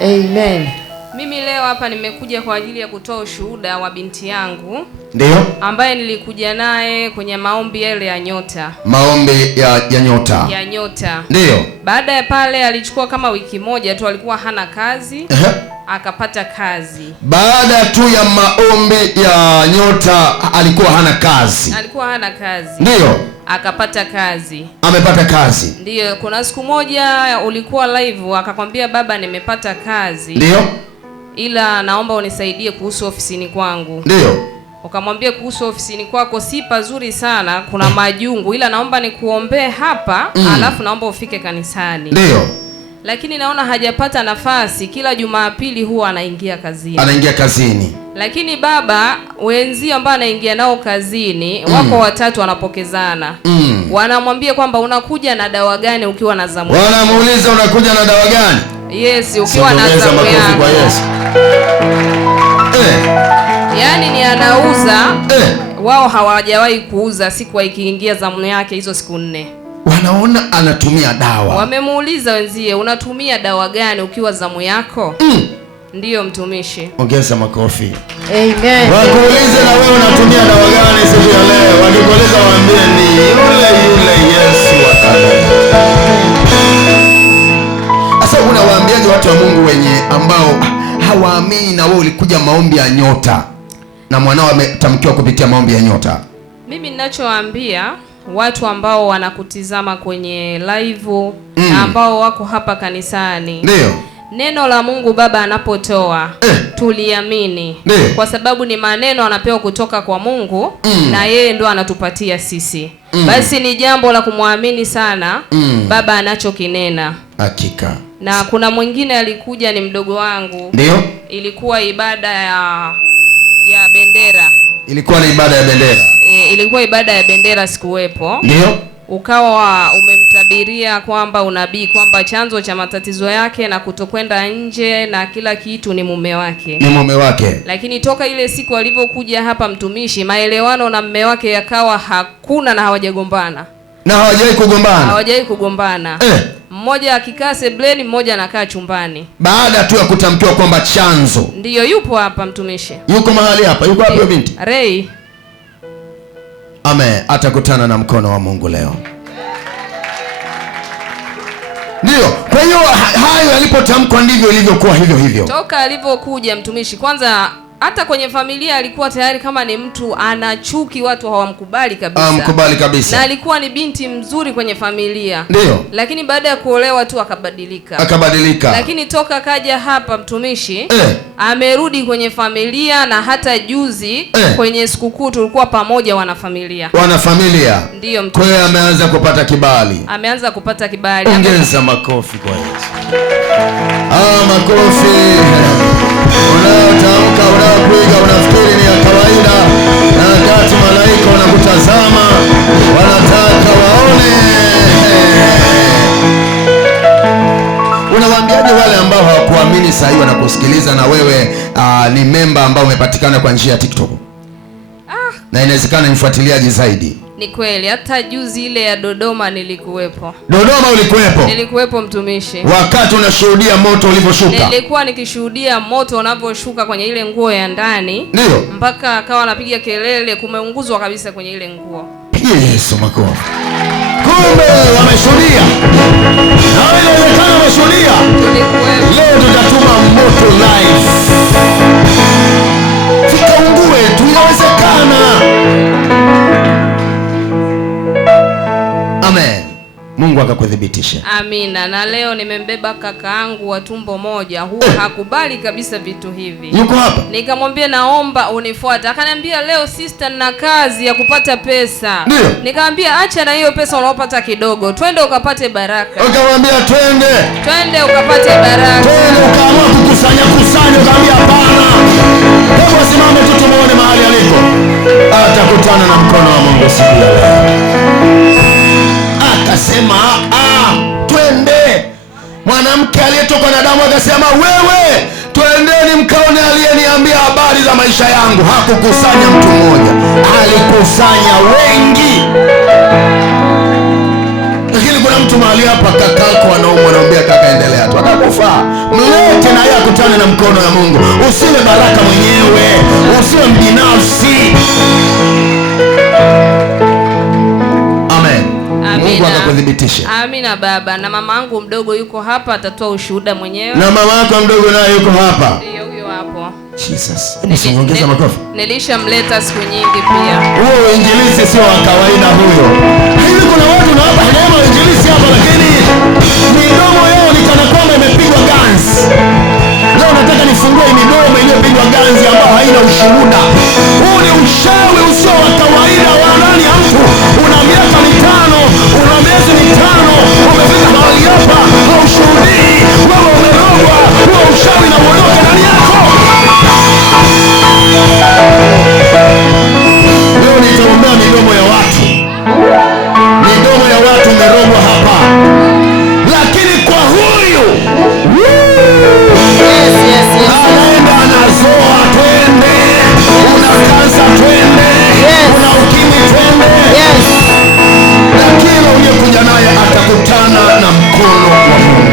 Amen. Mimi leo hapa nimekuja kwa ajili ya kutoa ushuhuda wa binti yangu. Ndio? Ambaye nilikuja naye kwenye maombi yale ya nyota. Maombi ya nyota. Ya nyota. Ndio. Baada ya pale alichukua kama wiki moja tu, alikuwa hana kazi. Akapata kazi. Baada tu ya maombi ya nyota alikuwa hana kazi. Alikuwa hana kazi. Ndio. Akapata kazi. Amepata kazi. Ndio, kuna siku moja ulikuwa live akakwambia, baba nimepata kazi. Ndio. Ila naomba unisaidie kuhusu ofisini kwangu. Ndio. Ukamwambia kuhusu ofisini kwako si pazuri sana, kuna majungu, ila naomba nikuombee hapa, alafu naomba ufike kanisani. Ndio. Lakini naona hajapata nafasi, kila Jumapili huwa anaingia kazini. Anaingia kazini. Lakini baba wenzio ambao anaingia nao kazini wako watatu wanapokezana. Wanamwambia kwamba unakuja na dawa gani ukiwa na zamu? Wanamuuliza unakuja na dawa gani? Yes, ukiwa na zamu yako. Yaani ni anauza. Wao hawajawahi kuuza siku ikiingia zamu yake hizo siku 4. Wanaona anatumia dawa. Wamemuuliza wenzie, unatumia dawa gani ukiwa zamu yako? Ndiyo mtumishi. Ongeza makofi. Amen. Wakuulize na wewe unatumia dawa gani siku ya leo? Wakikuuliza waambie ni yule Yesu akana. Sasa unawaambiaje watu wa Mungu wenye ambao hawaamini na wewe ulikuja maombi ya nyota na mwanao ametamkiwa kupitia maombi ya nyota? Mimi ninachowaambia watu ambao wanakutizama kwenye live na ambao wako hapa kanisani. Ndio. Neno la Mungu baba anapotoa tuliamini, kwa sababu ni maneno anapewa kutoka kwa Mungu na yeye ndo anatupatia sisi. Basi ni jambo la kumwamini sana baba anachokinena. Hakika. Na kuna mwingine alikuja, ni mdogo wangu. Ndio. Ilikuwa ibada ya bendera. Ilikuwa ni ibada ya bendera. Ilikuwa ibada ya bendera, sikuwepo. Ndio. Ukawa umemtabiria kwamba unabii kwamba chanzo cha matatizo yake na kutokwenda nje na kila kitu ni mume wake. Ni mume wake. Lakini toka ile siku alivyokuja hapa mtumishi, maelewano na mume wake yakawa hakuna na hawajagombana. Na hawajawahi kugombana. Hawajawahi kugombana. Mmoja akikaa sebleni, mmoja anakaa chumbani. Baada tu ya kutamkiwa kwamba chanzo. Ndiyo, yupo hapa mtumishi. Yuko mahali hapa. Yuko hapa binti. Ray. Amen. Atakutana na mkono wa Mungu leo. Ndio. Kwa hiyo hayo yalipotamkwa ndivyo ilivyokuwa hivyo. Toka alivyokuja mtumishi, kwanza hata kwenye familia alikuwa tayari kama ni mtu ana chuki, watu hawamkubali kabisa. Hamkubali kabisa. Na alikuwa ni binti mzuri kwenye familia. Ndio. Lakini baada ya kuolewa tu akabadilika. Lakini toka kaja hapa mtumishi, amerudi kwenye familia, na hata juzi kwenye sikukuu tulikuwa pamoja wana familia. Ndio mtumishi. Kwa hiyo ameanza kupata kibali. Ongeza makofi kwa Yesu. Makofi. Unaotamka, unaopiga, unafikiri ni ya kawaida, na wakati malaika wanakutazama wanataka waone. Unawaambiaje wale ambao hawakuamini sasa hivi wanakusikiliza na wewe ni member ambao umepatikana kwa njia ya TikTok? Na inawezekana mfuatiliaji zaidi. Ni kweli, hata juzi ile ya Dodoma nilikuwepo. Dodoma ulikuwepo? Nilikuwepo mtumishi. Wakati unashuhudia moto ulivyoshuka? Nilikuwa nikishuhudia moto unavyoshuka kwenye ile nguo ya ndani. Ndio. Mpaka akawa anapiga kelele, kumeunguzwa kabisa kwenye ile nguo. Yesu makofi. Kumbe wameshuhudia. Na wewe inawezekana umeshuhudia. Tulikuwepo. Leo tutatuma moto live. Fikaungue tu, inawezekana. Amen. Mungu akakuthibitisha. Amina. Na leo nimembeba kakaangu wa tumbo moja. Huwa hakubali kabisa vitu hivi. Yuko hapa. Nikamwambia naomba unifuate. Akaniambia leo sister, nina kazi ya kupata pesa. Nikamwambia acha na hiyo pesa unaopata kidogo, twende ukapate baraka. Ukamwambia twende ukapate baraka. Twende ukaamua kukusanya. Ukamwambia hapana. Hebu simame tu tumuone mahali aliko. Atakutana na mkono wa Mungu siku ya leo. Akasema twende. Mwanamke aliyetoka na damu akasema wewe, twendeni mkaone aliyeniambia habari za maisha yangu. Hakukusanya mtu mmoja, alikusanya wengi. Lakini kuna mtu mahali hapa kakako anaumwa, anaambia kaka endelea tu, atakufa. Mlete na yeye akakutane na mkono wa Mungu. Usiwe baraka mwenyewe, usiwe mbinafsi. Amen. Mungu akakuthibitisha. Amina baba. Na mama yangu mdogo yuko hapa, atatoa ushuhuda mwenyewe. Na mama yako mdogo naye yuko hapa. Ndio huyo hapo. Jesus. Niongeza makofi. Nilishamleta siku nyingi pia. Huyo injilisi sio wa kawaida huyo. Hivi kuna watu na hapa neema injilisi hapa, lakini midomo yao ni kana kwamba imepigwa ganzi. Leo nataka nifungue midomo iliyopigwa ganzi ambayo haina ushuhuda. Huu ni ushawi usio wa kawaida wa ndani ya mtu. Una miaka mitano, una miezi mitano, umefika mahali hapa haushuhudii, wewe umerogwa, huo ushawi na uondoke ndani yako. Leo nitaombea midomo ya watu. Midomo ya watu imerogwa hapa. Lakini kwa huyu anaenda anazoa, twende. Una kansa, twende. Una ukimwi, twende. Na kila uliyekuja naye atakutana na mkono wa Mungu.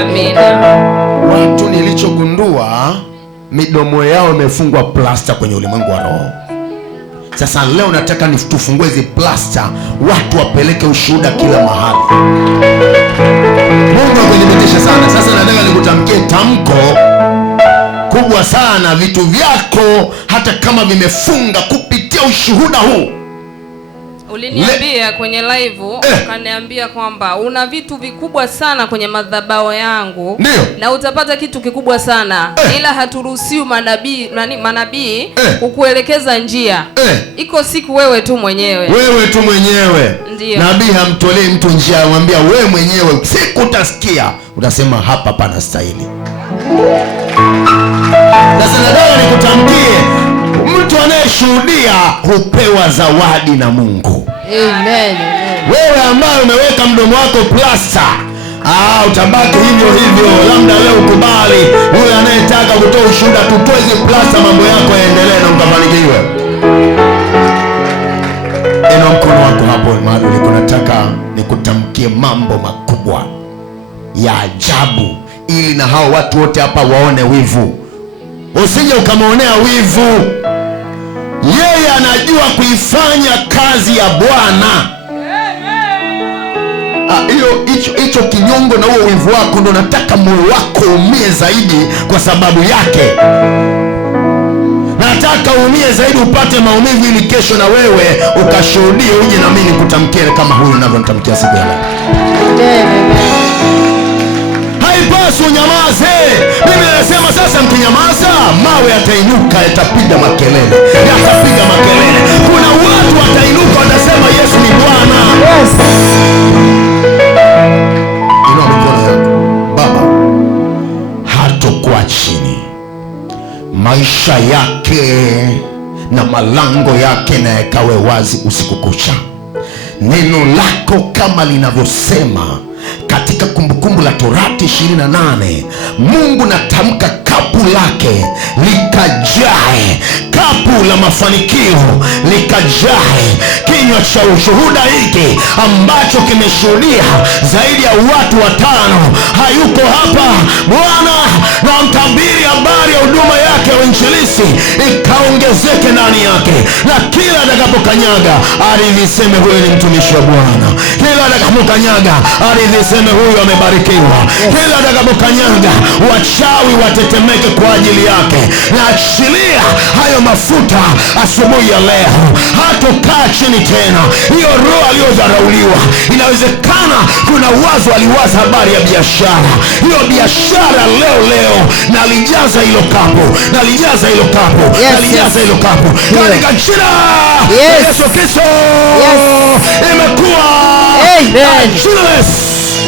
Amina. Watu nilichogundua, midomo yao imefungwa plasta kwenye ulimwengu wa roho. Sasa leo nataka tufungue hizi plasta, watu wapeleke ushuhuda kila mahali. Mungu akuthibitishe sana. Sasa nataka nikutamkie tamko kubwa sana. Vitu vyako hata kama vimefunga, kupitia ushuhuda huu. Uliniambia kwenye live, ukaniambia kwamba una vitu vikubwa sana kwenye madhabahu yangu. Ndio. Na utapata kitu kikubwa sana. Ila haturuhusiwi manabii kukuelekeza njia. Iko siku wewe tu mwenyewe. Wewe tu mwenyewe. Ndio. Nabii hamtolei mtu njia, anamwambia wewe mwenyewe. Siku utasikia, utasema hapa pana stahili. Sasa nataka nikutamkie, mtu anayeshuhudia hupewa zawadi na Mungu. Amen. Wewe ambaye umeweka mdomo wako plasta, utabaki hivyo hivyo. Labda leo ukubali. Yule anayetaka kutoa ushuhuda, tutoe hizo plasta, mambo yako yaendelee na ukafanikiwe. Ina mkono wako hapo mahali uliko. Nataka nikutamkie mambo makubwa ya ajabu, ili na hao watu wote hapa waone wivu. Usije ukamwonea wivu. Yeye anajua kuifanya kazi ya Bwana. Hicho kinyongo na huo wivu wako ndo nataka moyo wako umie zaidi kwa sababu yake. Nataka umie zaidi, upate maumivu, ili kesho na wewe ukashuhudie, uje na mimi nikutamkie kama huyu ninavyonitamkia siku ya leo. Haipaswi unyamaze. Mimi nasema sasa, mkinyamaza mawe yatainuka, yatapiga makelele, yatapiga makelele. Kuna watu watainuka, watasema Yesu ni Bwana. Inua mikono yako. Baba, hatokuwa chini. Maisha yake na malango yake na yakawe wazi usiku kucha. Neno lako kama linavyosema katika Kumbukumbu la Torati 28, Mungu natamka kapu lake likajae, kapu la mafanikio likajae. Kinywa cha ushuhuda hiki ambacho kimeshuhudia zaidi ya watu 5 hayuko hapa. Bwana, na mtabiri habari ya huduma yake ya uinjilisti ikaongezeke ndani yake, na kila atakapokanyaga ardhi iseme huyu ni mtumishi wa Bwana. Kila atakapokanyaga ardhi iseme huyu amebarikiwa. Kila atakapokanyaga wachawi watetemeke kwa ajili yake. Na achilia hayo mafuta asubuhi ya leo. Hatokaa chini tena. Hiyo roho aliyodharauliwa, inawezekana kuna wazo aliwaza habari ya biashara. Hiyo biashara leo nalijaza hilo kapu, nalijaza hilo kapu, nalijaza hilo kapu katika jina la Yesu Kristo. Imekuwa Jesus.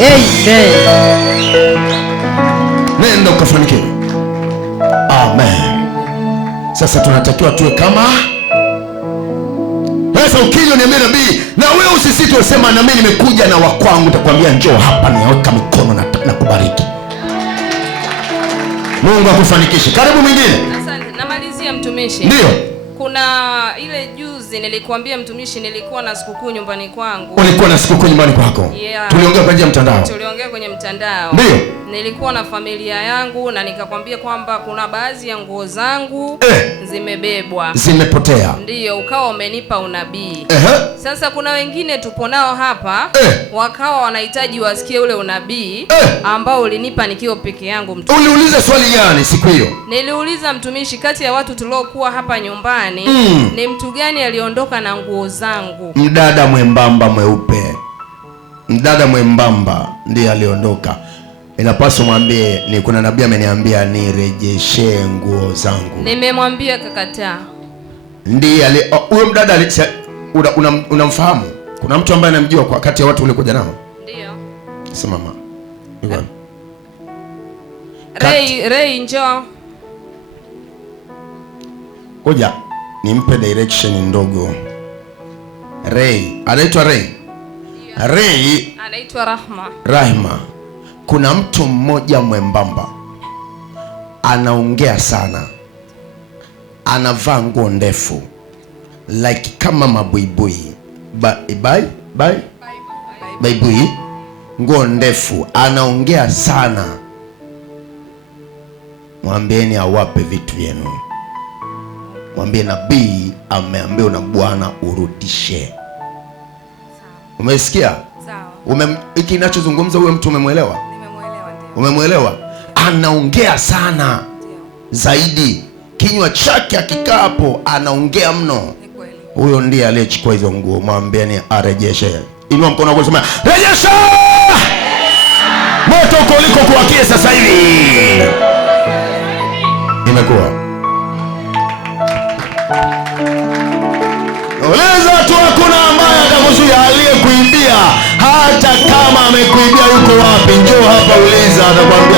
Amen. Nenda ukafanikiwe. Amen. Sasa tunatakiwa tuwe kama. Sasa ukija niambie nabii, na wewe usisite usema na mimi nimekuja na wakwangu, nitakwambia njoo hapa niweka mikono na kubariki. Mungu akufanikishe. Karibu mwingine. Asante. Namalizia mtumishi. Ndio. Kuna ile juzi juzi nilikwambia mtumishi, nilikuwa na sikukuu nyumbani kwangu. Ulikuwa na sikukuu nyumbani kwako? Yeah. Tuliongea kwa njia ya mtandao. Tuliongea kwenye mtandao. Ndio. Nilikuwa na familia yangu na nikakwambia kwamba kuna baadhi ya nguo zangu zimebebwa. Zimepotea. Ndio, ukawa umenipa unabii. Sasa kuna wengine tupo nao hapa wakawa wanahitaji wasikie ule unabii ambao ulinipa nikiwa peke yangu mtumishi. Uliuliza swali gani siku hiyo? Niliuliza mtumishi, kati ya watu tuliokuwa hapa nyumbani ni mtu gani aliondoka na nguo zangu? Mdada mwembamba mweupe. Mdada mwembamba ndiye aliondoka. Inapaswa mwambie ni kuna nabii ameniambia nirejeshe nguo zangu. Nimemwambia kakataa. Ndiye huyo mdada unamfahamu? Kuna mtu ambaye anamjua kwa kati ya watu ulikuja nao? Ndio. Sema mama. Ray njoo. Ngoja nimpe direction ndogo. Ray, anaitwa Ray. Ray anaitwa Rahma. Rahma. Kuna mtu mmoja mwembamba. Anaongea sana. Anavaa nguo ndefu. Like kama mabuibui. Baibui. Nguo ndefu. Anaongea sana. Mwambieni awape vitu vyenu. Mwambie nabii ameambiwa na Bwana urudishe. Umesikia? Sawa. Hiki ninachozungumza huyo mtu umemwelewa? Nimemuelewa ndio. Umemwelewa? Anaongea sana. Ndio. Zaidi. Kinywa chake akikaa hapo anaongea mno. Ni kweli. Huyo ndiye aliyechukua hizo nguo. Mwambieni arejeshe. Inua mkono wako sema, "Rejesha!" Moto uko uliko kuwakie sasa hivi. Imekuwa. Uliza tu, hakuna ambaye atakuzuia. Aliyekuibia hata kama amekuibia yuko wapi? Njoo hapa uliza, atakwambia